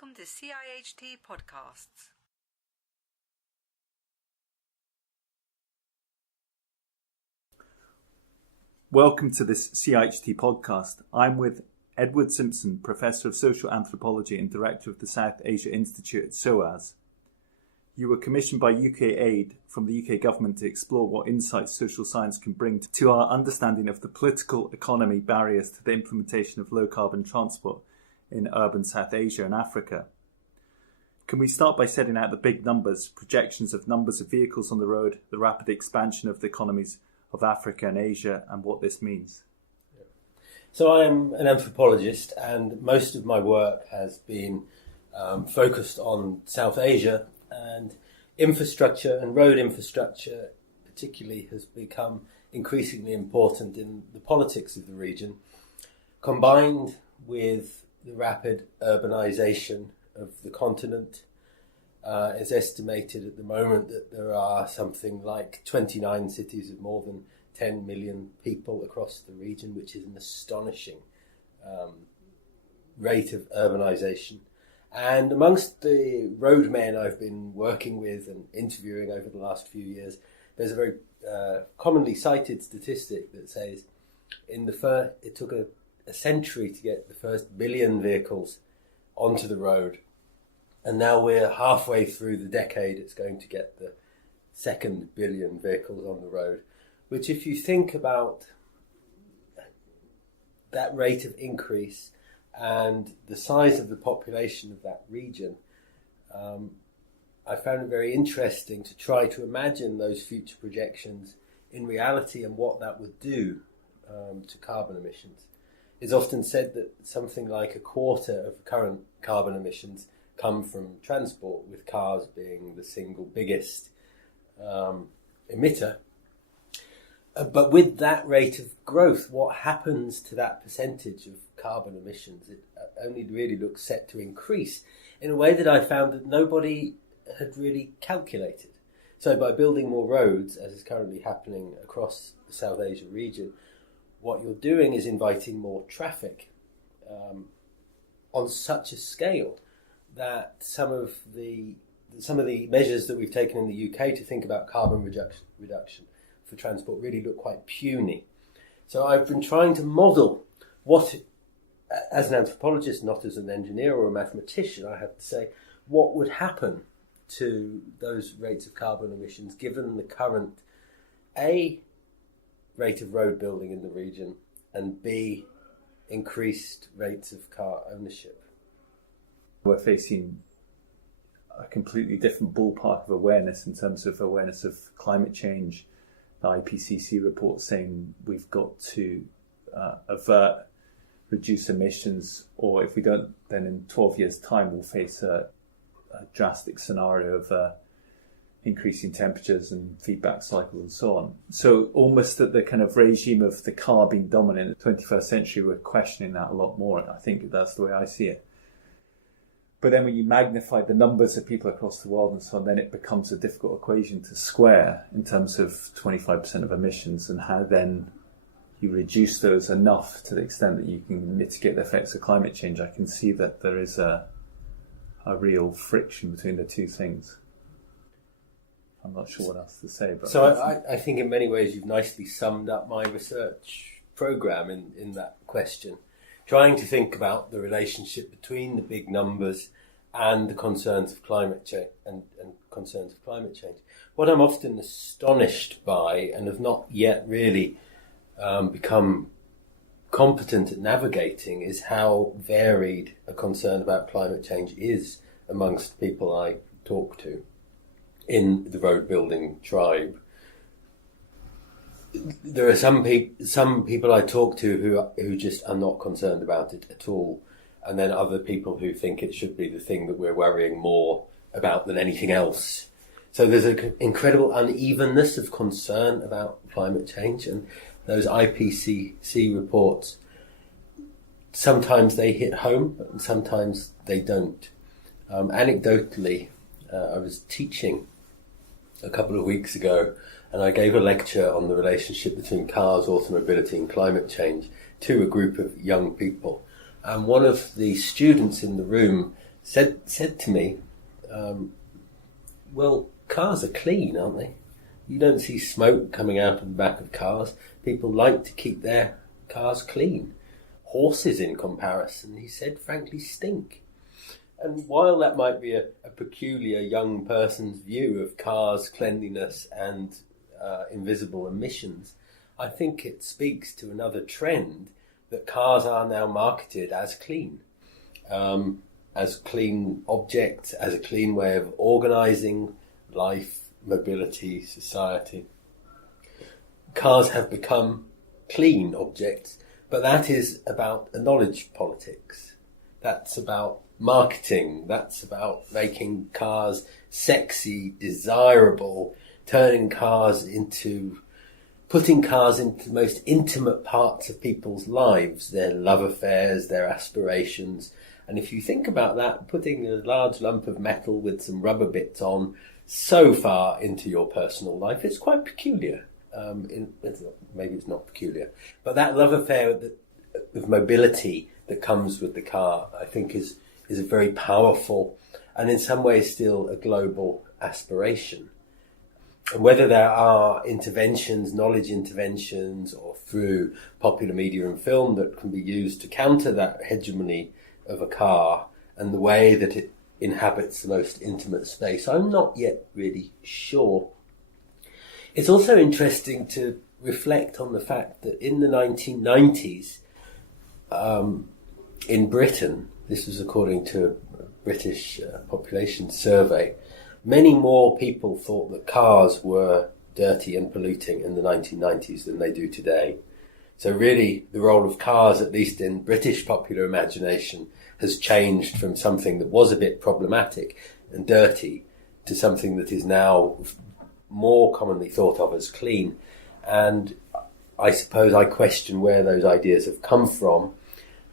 Welcome to CIHT Podcasts. Welcome to this CIHT podcast. I'm with Edward Simpson, Professor of Social Anthropology and Director of the South Asia Institute at SOAS. You were commissioned by UK Aid from the UK government to explore what insights social science can bring to our understanding of the political economy barriers to the implementation of low-carbon transport in urban South Asia and Africa. Can we start by setting out the big numbers, projections of numbers of vehicles on the road, the rapid expansion of the economies of Africa and Asia, and what this means? So I am an anthropologist, and most of my work has been focused on South Asia, and infrastructure and road infrastructure particularly has become increasingly important in the politics of the region, combined with the rapid urbanization of the continent. It's estimated at the moment that there are something like 29 cities of more than 10 million people across the region, which is an astonishing rate of urbanization. And amongst the roadmen I've been working with and interviewing over the last few years, there's a very commonly cited statistic that says it took a century to get the first billion vehicles onto the road. And now we're halfway through the decade, it's going to get the second billion vehicles on the road, which if you think about that rate of increase and the size of the population of that region, I found it very interesting to try to imagine those future projections in reality and what that would do to carbon emissions. It's often said that something like a quarter of current carbon emissions come from transport, with cars being the single biggest emitter. But with that rate of growth, what happens to that percentage of carbon emissions? It only really looks set to increase in a way that I found that nobody had really calculated. So by building more roads, as is currently happening across the South Asia region, what you're doing is inviting more traffic on such a scale that some of the measures that we've taken in the UK to think about carbon reduction for transport really look quite puny. So I've been trying to model what, as an anthropologist, not as an engineer or a mathematician, I have to say, what would happen to those rates of carbon emissions given the current A, rate of road building in the region, and B, increased rates of car ownership. We're facing a completely different ballpark of awareness in terms of awareness of climate change. The IPCC report saying we've got to reduce emissions, or if we don't, then in 12 years' time we'll face a drastic scenario of increasing temperatures and feedback cycles and so on. So almost at the kind of regime of the car being dominant in the 21st century, we're questioning that a lot more. I think that's the way I see it. But then when you magnify the numbers of people across the world and so on, then it becomes a difficult equation to square in terms of 25% of emissions and how then you reduce those enough to the extent that you can mitigate the effects of climate change. I can see that there is a real friction between the two things. I'm not sure what else to say. But so I think in many ways you've nicely summed up my research programme in that question, trying to think about the relationship between the big numbers and the concerns of climate change and concerns of climate change. What I'm often astonished by, and have not yet really become competent at navigating, is how varied a concern about climate change is amongst people I talk to in the road building tribe. There are some people I talk to who just are not concerned about it at all, and then other people who think it should be the thing that we're worrying more about than anything else. So there's an incredible unevenness of concern about climate change, and those IPCC reports, sometimes they hit home and sometimes they don't. Anecdotally, I was teaching a couple of weeks ago, and I gave a lecture on the relationship between cars, automobility and climate change to a group of young people. And one of the students in the room said to me, well, cars are clean, aren't they? You don't see smoke coming out of the back of cars. People like to keep their cars clean. Horses, in comparison, he said, frankly stink. And while that might be a peculiar young person's view of cars' cleanliness and invisible emissions, I think it speaks to another trend that cars are now marketed as clean objects, as a clean way of organising life, mobility, society. Cars have become clean objects, but that is about a knowledge politics. That's about marketing. That's about making cars sexy, desirable, putting cars into the most intimate parts of people's lives, their love affairs, their aspirations. And if you think about that, putting a large lump of metal with some rubber bits on so far into your personal life, it's quite peculiar. Maybe it's not peculiar, but that love affair of mobility that comes with the car, I think, is a very powerful and in some ways still a global aspiration. And whether there are interventions, knowledge interventions, or through popular media and film that can be used to counter that hegemony of a car and the way that it inhabits the most intimate space, I'm not yet really sure. It's also interesting to reflect on the fact that in the 1990s, in Britain, this was according to a British population survey, many more people thought that cars were dirty and polluting in the 1990s than they do today. So really, the role of cars, at least in British popular imagination, has changed from something that was a bit problematic and dirty to something that is now more commonly thought of as clean. And I suppose I question where those ideas have come from.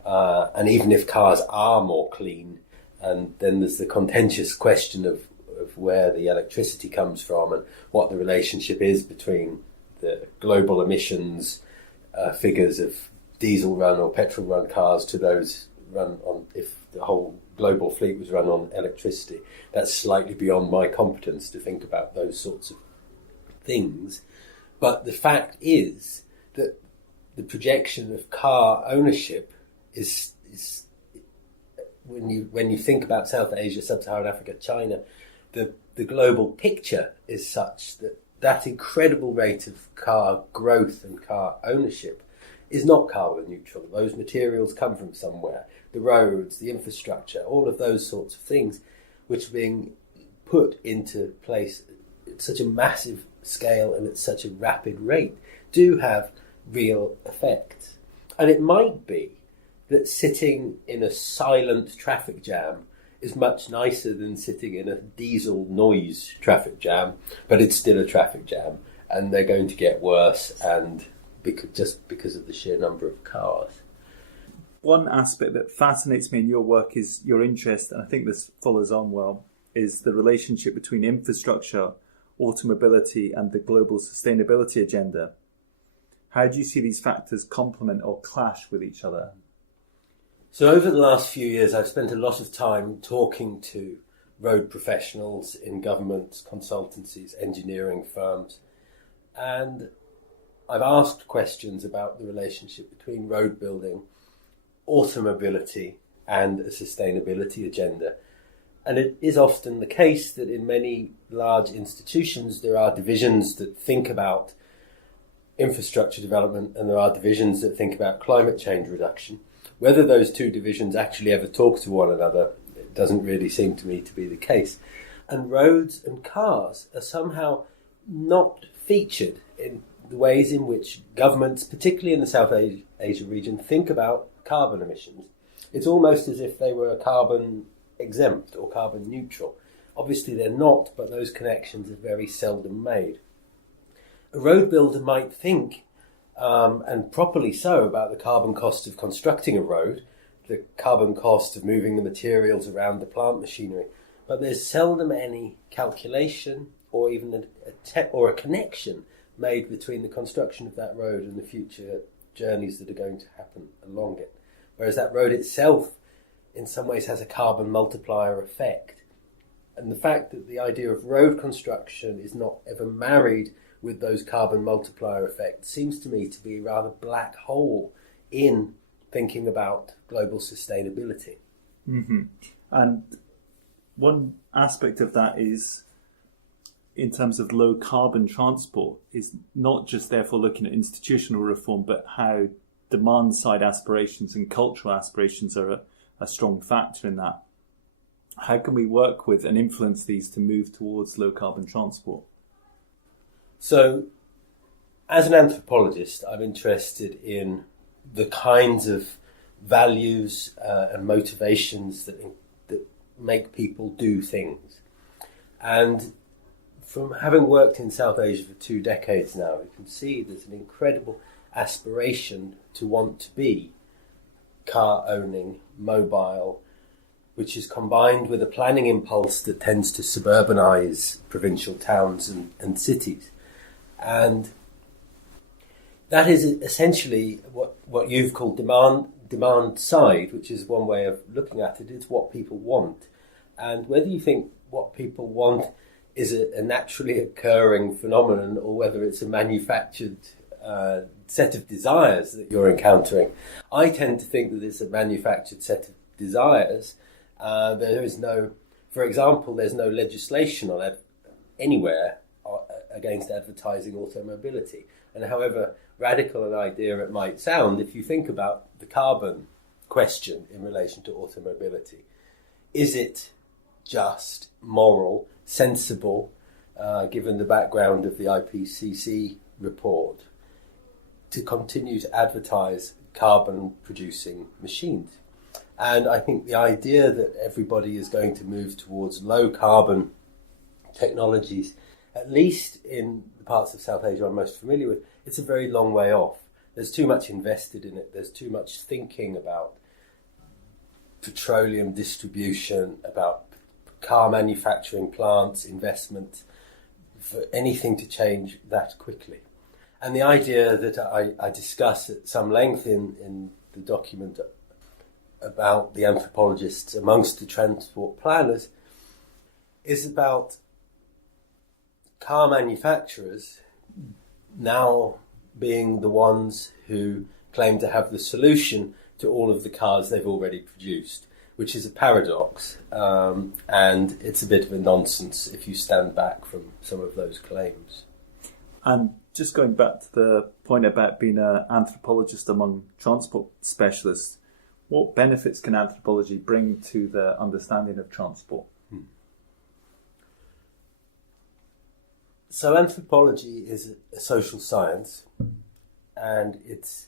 And even if cars are more clean, and then there's the contentious question of where the electricity comes from and what the relationship is between the global emissions figures of diesel run or petrol run cars to those run on, if the whole global fleet was run on electricity. That's slightly beyond my competence to think about those sorts of things. But the fact is that the projection of car ownership is when you think about South Asia, Sub-Saharan Africa, China, the global picture is such that incredible rate of car growth and car ownership is not carbon neutral. Those materials come from somewhere. The roads, the infrastructure, all of those sorts of things which are being put into place at such a massive scale and at such a rapid rate do have real effects. And it might be that sitting in a silent traffic jam is much nicer than sitting in a diesel noise traffic jam, but it's still a traffic jam, and they're going to get worse, and because of the sheer number of cars. One aspect that fascinates me in your work is your interest, and I think this follows on well, is the relationship between infrastructure, automobility, and the global sustainability agenda. How do you see these factors complement or clash with each other? So over the last few years, I've spent a lot of time talking to road professionals in governments, consultancies, engineering firms, and I've asked questions about the relationship between road building, automobility, and a sustainability agenda. And it is often the case that in many large institutions there are divisions that think about infrastructure development and there are divisions that think about climate change reduction. Whether those two divisions actually ever talk to one another, it doesn't really seem to me to be the case. And roads and cars are somehow not featured in the ways in which governments, particularly in the South Asia region, think about carbon emissions. It's almost as if they were carbon exempt or carbon neutral. Obviously they're not, but those connections are very seldom made. A road builder might think, and properly so, about the carbon cost of constructing a road, the carbon cost of moving the materials around the plant machinery, but there's seldom any calculation or even a connection made between the construction of that road and the future journeys that are going to happen along it. Whereas that road itself in some ways has a carbon multiplier effect. And the fact that the idea of road construction is not ever married with those carbon multiplier effects seems to me to be a rather black hole in thinking about global sustainability. Mm-hmm. And one aspect of that is, in terms of low carbon transport, is not just therefore looking at institutional reform, but how demand side aspirations and cultural aspirations are a strong factor in that. How can we work with and influence these to move towards low carbon transport? So, as an anthropologist, I'm interested in the kinds of values and motivations that make people do things. And from having worked in South Asia for 2 decades now, you can see there's an incredible aspiration to want to be car-owning, mobile, which is combined with a planning impulse that tends to suburbanise provincial towns and cities. And that is essentially what you've called demand side, which is one way of looking at it. It's what people want. And whether you think what people want is a naturally occurring phenomenon or whether it's a manufactured set of desires that you're encountering, I tend to think that it's a manufactured set of desires. There is no, for example, there's no legislation on anywhere against advertising automobility. And however radical an idea it might sound, if you think about the carbon question in relation to automobility, is it just, moral, sensible, given the background of the IPCC report, to continue to advertise carbon-producing machines? And I think the idea that everybody is going to move towards low-carbon technologies, at least in the parts of South Asia I'm most familiar with, it's a very long way off. There's too much invested in it. There's too much thinking about petroleum distribution, about car manufacturing plants, investment, for anything to change that quickly. And the idea that I discuss at some length in the document about the anthropologists amongst the transport planners is about car manufacturers now being the ones who claim to have the solution to all of the cars they've already produced, which is a paradox, and it's a bit of a nonsense if you stand back from some of those claims. And just going back to the point about being an anthropologist among transport specialists, what benefits can anthropology bring to the understanding of transport? So anthropology is a social science, and its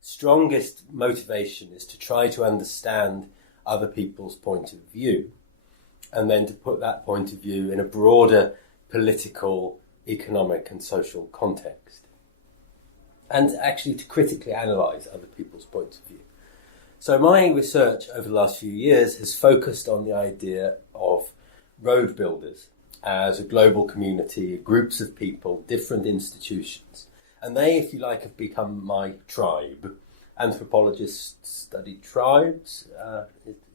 strongest motivation is to try to understand other people's point of view, and then to put that point of view in a broader political, economic and social context, and actually to critically analyse other people's point of view. So my research over the last few years has focused on the idea of road builders as a global community, groups of people, different institutions. And they, if you like, have become my tribe. Anthropologists study tribes,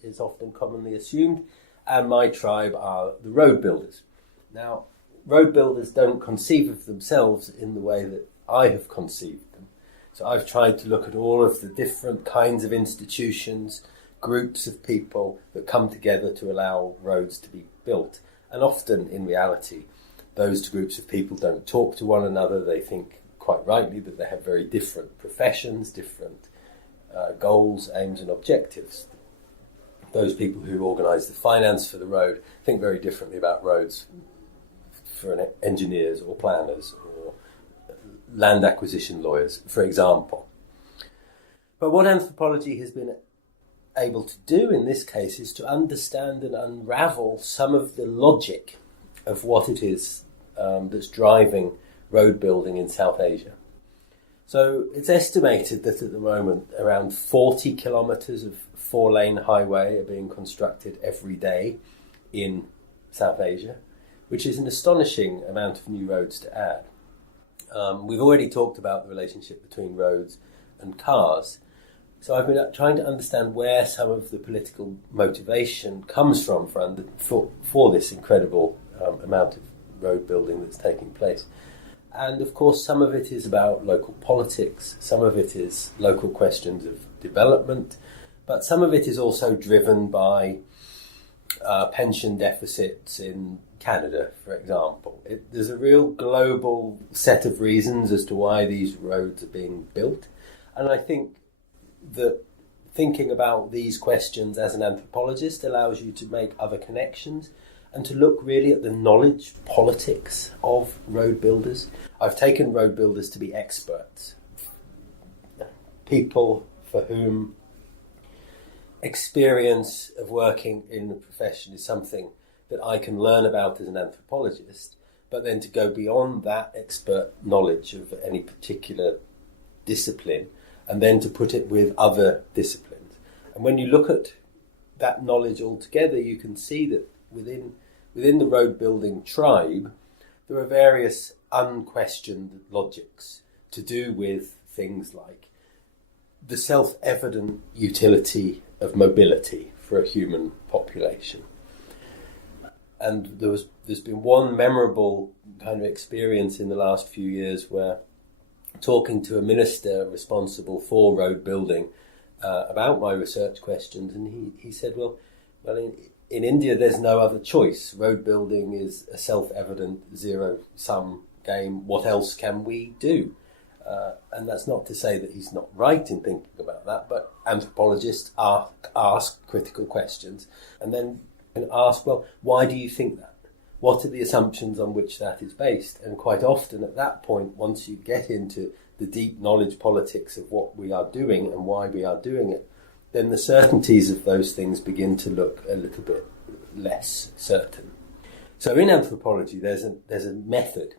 is often commonly assumed, and my tribe are the road builders. Now, road builders don't conceive of themselves in the way that I have conceived them. So I've tried to look at all of the different kinds of institutions, groups of people that come together to allow roads to be built. And often, in reality, those groups of people don't talk to one another. They think, quite rightly, that they have very different professions, different goals, aims and objectives. Those people who organise the finance for the road think very differently about roads for engineers or planners or land acquisition lawyers, for example. But what anthropology has been able to do in this case is to understand and unravel some of the logic of what it is that's driving road building in South Asia. So it's estimated that at the moment around 40 kilometres of 4-lane highway are being constructed every day in South Asia, which is an astonishing amount of new roads to add. We've already talked about the relationship between roads and cars, So I've been trying to understand where some of the political motivation comes from for this incredible amount of road building that's taking place. And of course, some of it is about local politics, some of it is local questions of development, but some of it is also driven by pension deficits in Canada, for example. There's a real global set of reasons as to why these roads are being built. And I think that thinking about these questions as an anthropologist allows you to make other connections and to look really at the knowledge politics of road builders. I've taken road builders to be experts, people for whom experience of working in the profession is something that I can learn about as an anthropologist, but then to go beyond that expert knowledge of any particular discipline and then to put it with other disciplines. And when you look at that knowledge altogether, you can see that within the road building tribe, there are various unquestioned logics to do with things like the self-evident utility of mobility for a human population. And there's been one memorable kind of experience in the last few years where, talking to a minister responsible for road building about my research questions, and he said, well, in India there's no other choice. Road building is a self-evident zero-sum game. What else can we do? And that's not to say that he's not right in thinking about that, but anthropologists ask critical questions and then can ask, well, why do you think that? What are the assumptions on which that is based? And quite often at that point, once you get into the deep knowledge politics of what we are doing and why we are doing it, then the certainties of those things begin to look a little bit less certain. So in anthropology, there's a method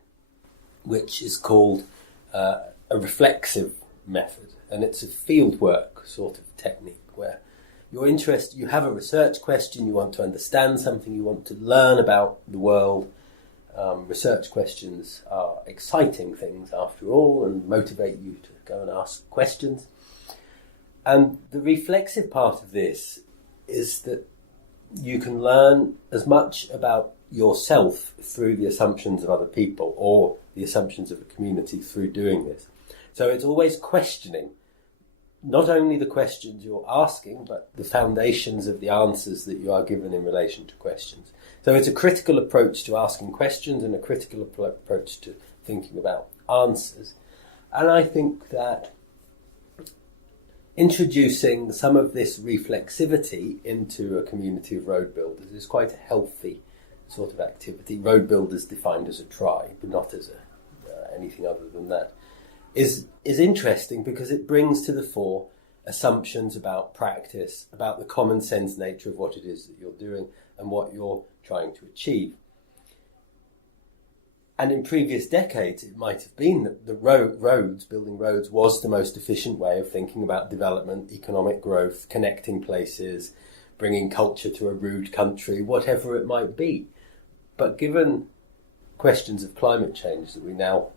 which is called a reflexive method, and it's a fieldwork sort of technique where you have a research question, you want to understand something, you want to learn about the world. Research questions are exciting things after all and motivate you to go and ask questions. And the reflexive part of this is that you can learn as much about yourself through the assumptions of other people or the assumptions of a community through doing this. So it's always questioning not only the questions you're asking, but the foundations of the answers that you are given in relation to questions. So it's a critical approach to asking questions and a critical approach to thinking about answers. And I think that introducing some of this reflexivity into a community of road builders is quite a healthy sort of activity. Road builders defined as a tribe, not as anything other than that, is interesting because it brings to the fore assumptions about practice, about the common sense nature of what it is that you're doing and what you're trying to achieve. And in previous decades, it might have been that building roads was the most efficient way of thinking about development, economic growth, connecting places, bringing culture to a rude country, whatever it might be. But given questions of climate change that we now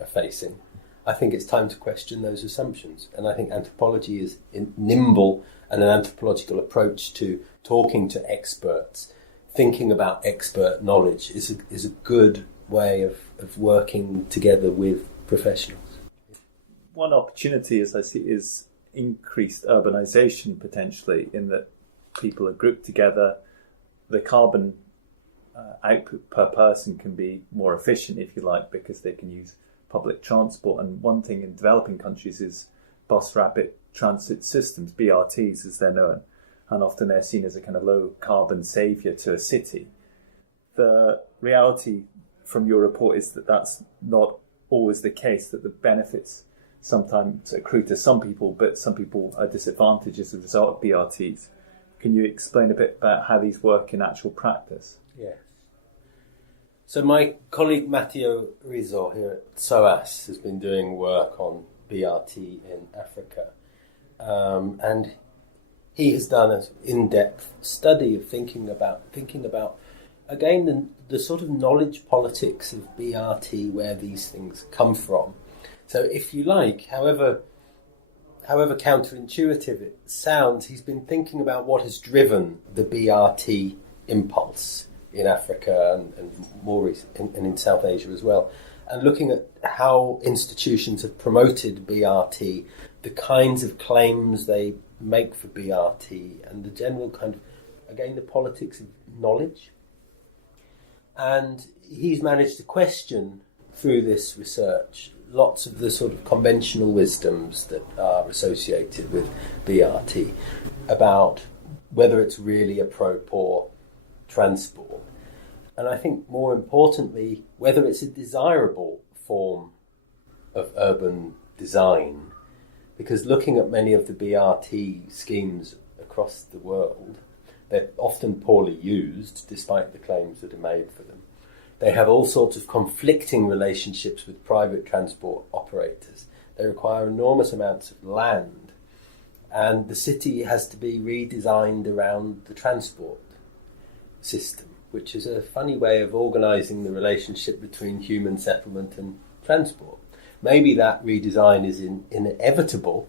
are facing, I think it's time to question those assumptions. And I think anthropology is nimble, and an anthropological approach to talking to experts, thinking about expert knowledge is a good way of working together with professionals. One opportunity, as I see, is increased urbanisation potentially, in that people are grouped together. The carbon output per person can be more efficient, if you like, because they can use public transport. And one thing in developing countries is bus rapid transit systems, BRTs as they're known, and often they're seen as a kind of low carbon saviour to a city. The reality from your report is that that's not always the case, that the benefits sometimes accrue to some people, but some people are disadvantaged as a result of BRTs. Can you explain a bit about how these work in actual practice? Yes. So my colleague Matteo Rizzo here at SOAS has been doing work on BRT in Africa. And he has done an in-depth study of thinking about again, the sort of knowledge politics of BRT, where these things come from. So if you like, however however counterintuitive it sounds, he's been thinking about what has driven the BRT impulse in Africa and more and in South Asia as well, and looking at how institutions have promoted BRT, the kinds of claims they make for BRT, and the general kind of, again, the politics of knowledge. And he's managed to question, through this research, lots of the sort of conventional wisdoms that are associated with BRT about whether it's really a pro-poor transport. And I think more importantly, whether it's a desirable form of urban design. Because looking at many of the BRT schemes across the world, they're often poorly used, despite the claims that are made for them. They have all sorts of conflicting relationships with private transport operators. They require enormous amounts of land, and the city has to be redesigned around the transport system, which is a funny way of organising the relationship between human settlement and transport. Maybe that redesign is inevitable,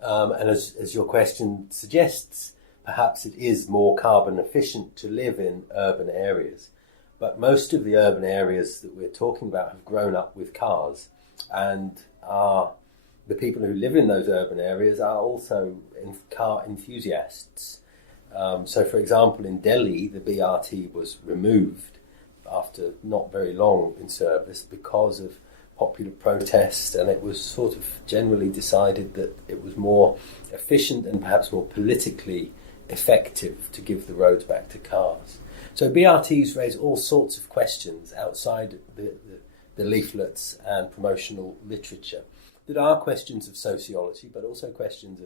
and as your question suggests, perhaps it is more carbon efficient to live in urban areas. But most of the urban areas that we're talking about have grown up with cars, and the people who live in those urban areas are also car enthusiasts. So, for example, in Delhi, the BRT was removed after not very long in service because of popular protest, and it was sort of generally decided that it was more efficient and perhaps more politically effective to give the roads back to cars. So BRTs raise all sorts of questions outside the leaflets and promotional literature that are questions of sociology, but also questions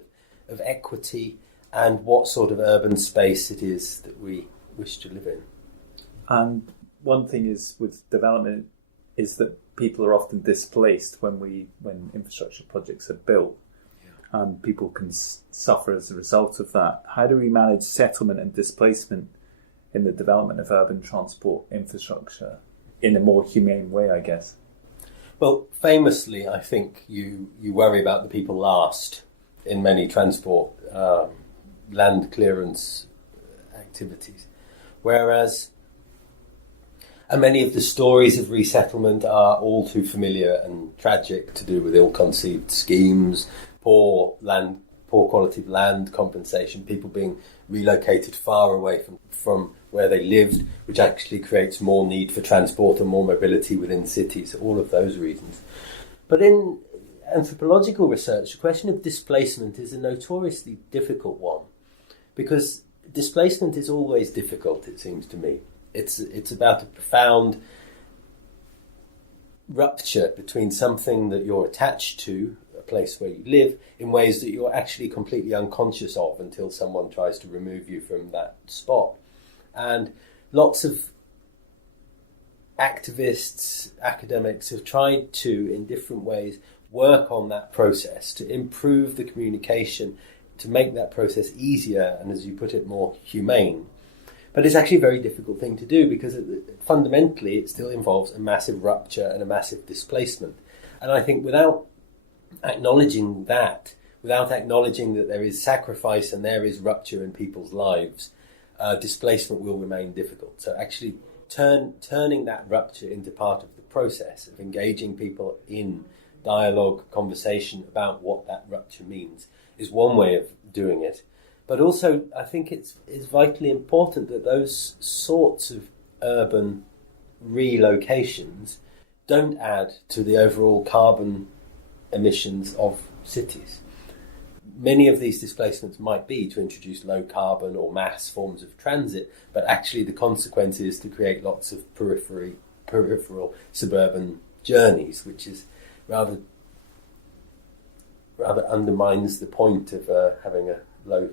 of equity and what sort of urban space it is that we wish to live in. And one thing is with development is that people are often displaced when infrastructure projects are built, and people can suffer as a result of that. How do we manage settlement and displacement in the development of urban transport infrastructure in a more humane way, I guess? Well, famously, I think you worry about the people last in many transport land clearance activities, whereas many of the stories of resettlement are all too familiar and tragic, to do with ill-conceived schemes, poor quality of land compensation, people being relocated far away from where they lived, which actually creates more need for transport and more mobility within cities, all of those reasons. But in anthropological research, the question of displacement is a notoriously difficult one, because displacement is always difficult, it seems to me. It's about a profound rupture between something that you're attached to, a place where you live, in ways that you're actually completely unconscious of until someone tries to remove you from that spot. And lots of activists, academics have tried to, in different ways, work on that process to improve the communication, to make that process easier and, as you put it, more humane. But it's actually a very difficult thing to do, because fundamentally it still involves a massive rupture and a massive displacement. And I think without acknowledging that there is sacrifice and there is rupture in people's lives, displacement will remain difficult. So actually turning that rupture into part of the process of engaging people in dialogue, conversation about what that rupture means is one way of doing it. But also, I think it's vitally important that those sorts of urban relocations don't add to the overall carbon emissions of cities. Many of these displacements might be to introduce low carbon or mass forms of transit, but actually the consequence is to create lots of peripheral suburban journeys, which is rather undermines the point of having a low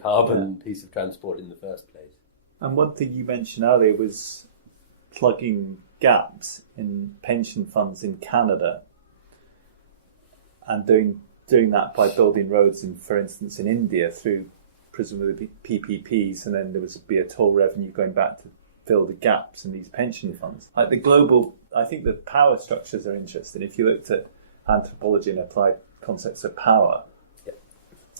carbon piece of transport in the first place. And one thing you mentioned earlier was plugging gaps in pension funds in Canada, and doing that by building roads for instance, in India through presumably PPPs, and then there would be a toll revenue going back to fill the gaps in these pension funds. Like I think the power structures are interesting. If you looked at anthropology and applied concepts of power. Yeah.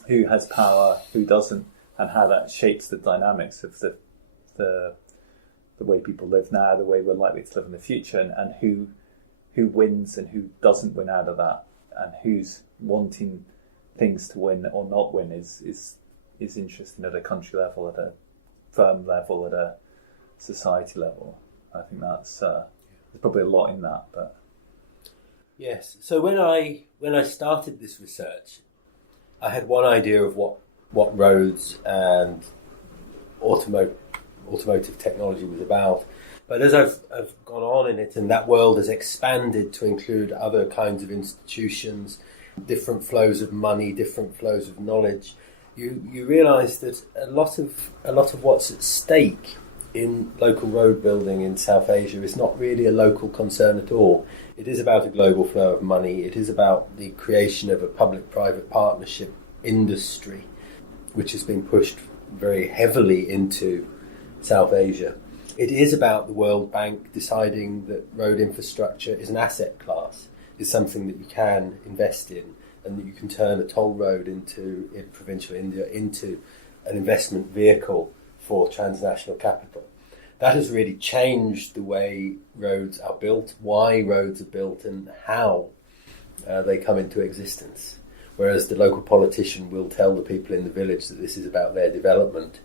Who has power, who doesn't, and how that shapes the dynamics of the way people live now, the way we're likely to live in the future, and who wins and who doesn't win out of that, and who's wanting things to win or not win is interesting at a country level, at a firm level, at a society level. I think that's there's probably a lot in that, but yes. So when I started this research, I had one idea of what roads and automotive technology was about. But as I've gone on in it, and that world has expanded to include other kinds of institutions, different flows of money, different flows of knowledge, you realise that a lot of what's at stake in local road building in South Asia is not really a local concern at all. It is about a global flow of money. It is about the creation of a public-private partnership industry, which has been pushed very heavily into South Asia. It is about the World Bank deciding that road infrastructure is an asset class, is something that you can invest in, and that you can turn a toll road in provincial India into an investment vehicle for transnational capital. That has really changed the way roads are built, why roads are built, and how they come into existence. Whereas the local politician will tell the people in the village that this is about their development.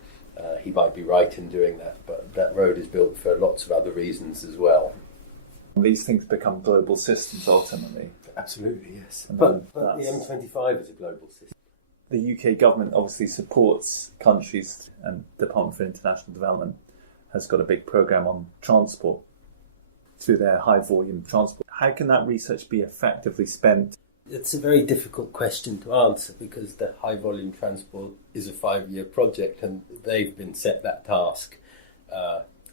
He might be right in doing that, but that road is built for lots of other reasons as well. These things become global systems ultimately. Absolutely, yes. And But the M25 is a global system. The UK government obviously supports countries, and the Department for International Development has got a big programme on transport through their high volume transport. How can that research be effectively spent? It's a very difficult question to answer because the high volume transport is a 5-year project and they've been set that task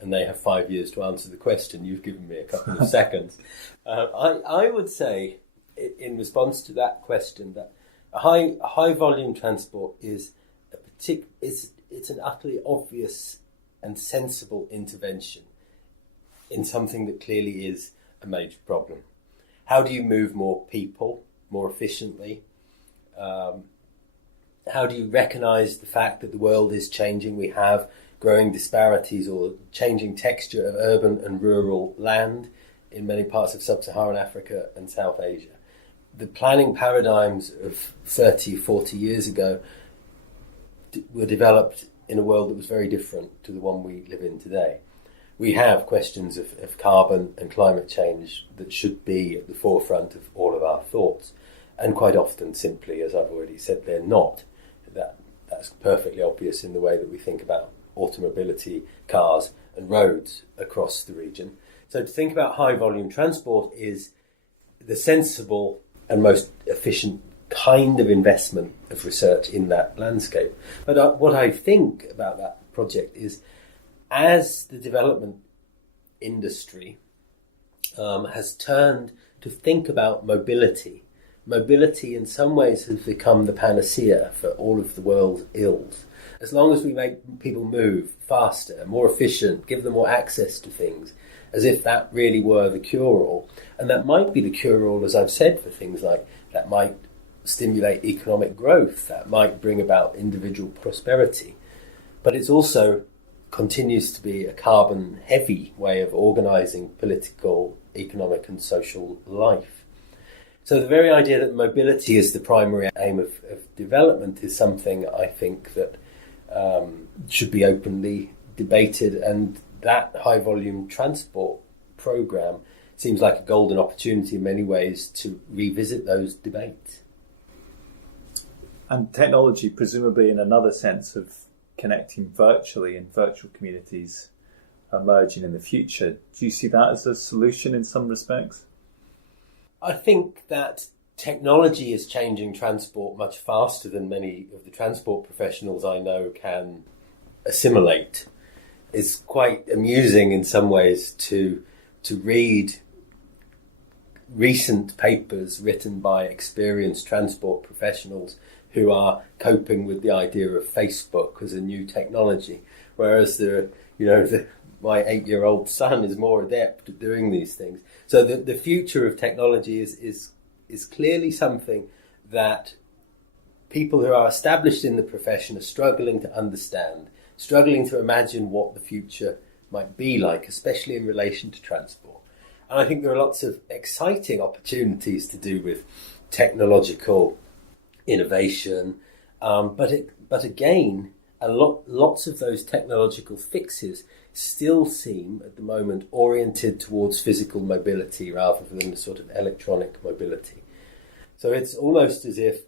and they have 5 years to answer the question. You've given me a couple of seconds. I would say in response to that question that a high volume transport is it's an utterly obvious and sensible intervention in something that clearly is a major problem. How do you move more people more efficiently? How do you recognise the fact that the world is changing? We have growing disparities or changing texture of urban and rural land in many parts of sub-Saharan Africa and South Asia. The planning paradigms of 30, 40 years ago were developed in a world that was very different to the one we live in today. We have questions of carbon and climate change that should be at the forefront of all of our thoughts. And quite often, simply, as I've already said, they're not. That's perfectly obvious in the way that we think about automobility, cars and roads across the region. So to think about high volume transport is the sensible and most efficient kind of investment of research in that landscape. But what I think about that project is, as the development industry has turned to think about mobility in some ways has become the panacea for all of the world's ills. As long as we make people move faster, more efficient, give them more access to things, as if that really were the cure-all. And that might be the cure-all, as I've said, for things like that might stimulate economic growth, that might bring about individual prosperity. But it's also continues to be a carbon-heavy way of organising political, economic and social life. So the very idea that mobility is the primary aim of development is something I think that should be openly debated, and that high-volume transport programme seems like a golden opportunity in many ways to revisit those debates. And technology, presumably in another sense of connecting virtually in virtual communities emerging in the future. Do you see that as a solution in some respects? I think that technology is changing transport much faster than many of the transport professionals I know can assimilate. It's quite amusing in some ways to read recent papers written by experienced transport professionals who are coping with the idea of Facebook as a new technology, whereas my 8-year-old son is more adept at doing these things. So the future of technology is clearly something that people who are established in the profession are struggling to understand, struggling to imagine what the future might be like, especially in relation to transport. And I think there are lots of exciting opportunities to do with technological innovation, but again, lots of those technological fixes still seem at the moment oriented towards physical mobility rather than the sort of electronic mobility. So it's almost as if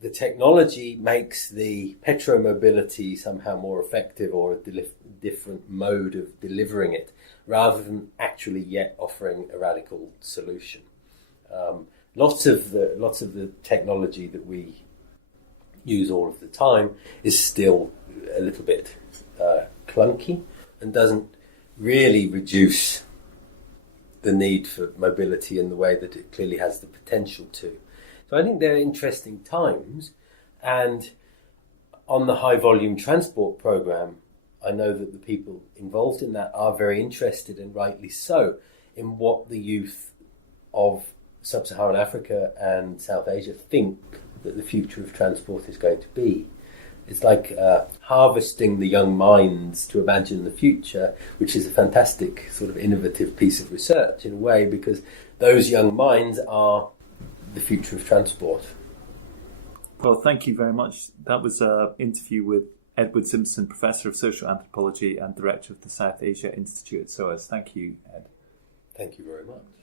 the technology makes the petromobility somehow more effective, or a different mode of delivering it, rather than actually yet offering a radical solution. Lots of the technology that we use all of the time is still a little bit clunky and doesn't really reduce the need for mobility in the way that it clearly has the potential to. So I think they're interesting times, and on the high volume transport programme, I know that the people involved in that are very interested, and rightly so, in what the youth of Sub-Saharan Africa and South Asia think that the future of transport is going to be. It's like harvesting the young minds to imagine the future, which is a fantastic sort of innovative piece of research in a way, because those young minds are the future of transport. Well, thank you very much. That was an interview with Edward Simpson, Professor of Social Anthropology and Director of the South Asia Institute at SOAS. Thank you, Ed. Thank you very much.